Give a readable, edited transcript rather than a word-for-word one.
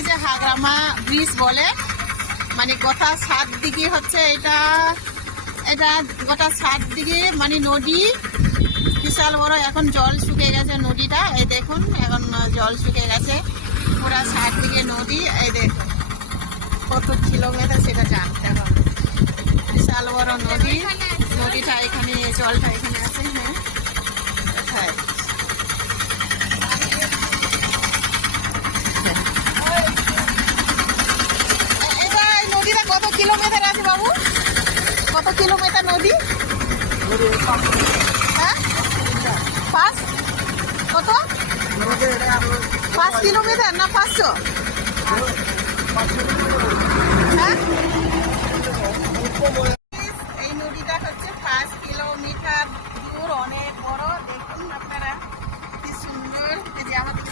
হচ্ছে হাগ্রামা ব্রিজ বলে, মানে গোটা 7 দিকে হচ্ছে এটা গোটা 7 দিকে মানে নদী বিশাল বড়। এখন জল শুকে গেছে নদীটা, এই দেখুন এখন জল শুকে গেছে পুরা 7 দিকে নদী। এই দেখুন কত কিলোমিটার সেটা জানতে হবে। বিশাল বড় নদী, নদীটা এখানে, জলটা এখানে আছে। হ্যাঁ নদীটা কত কিলোমিটার আছে বাবু? কত কিলোমিটার নদী? হ্যাঁ 5 কত 5 কিলোমিটার না 500? হ্যাঁ এই নদীটা হচ্ছে 5 কিলোমিটার দূর, অনেক বড়। দেখুন আপনারা কি সুন্দর। এই যে আমাদের